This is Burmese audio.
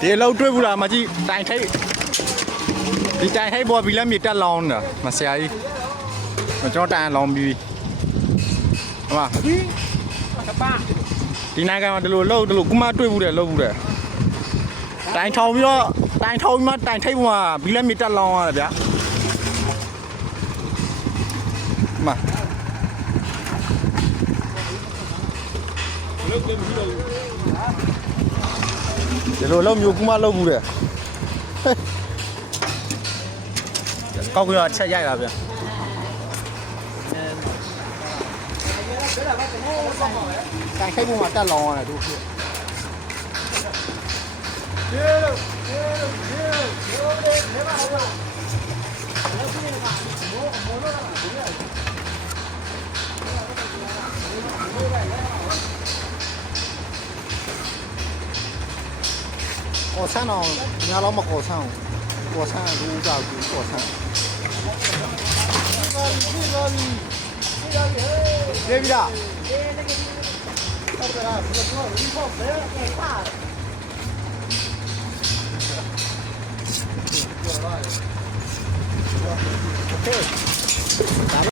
ဒီလောက်တွေ့ဘူးလားမကြီးတိုင်ထိတ်ဒီတိုင်ထိတ်ပေါ်ပြီးလဲမြေတက်လောင်းနေတာမဆရာကြီးကျွန်တော်တိုင်လောင်းပြီးဟုတ်ပါဒီနိုင်ငံမှာဒီလိုလှုပ်ဒီလိုကုမတွေ့ဘူးတယ်လှုပ်ဘူးတယ်တိုင်ထောင်ပြီးတော့တိုင်ထောင်ပြီးမှတိုင်ထိတ်ပေါ်မှာပြီးလဲမြေတက်လောင်းရတယ်ဗျာမဒီလိုလုံးမျိုးကူမလုံးဘူးတဲ့ကောက်ပြီးတော့ချက်ရိုက်တာဗျာတိုင်ခိတ်ပေါ်မှာတက်လောင်းရတယ်တို့ဖြစ်ก่อสร้างเอาเนี่ยเรามาก่อสร้างรู้จักก่อสร้างเฮ้ยพี่ดาโอเค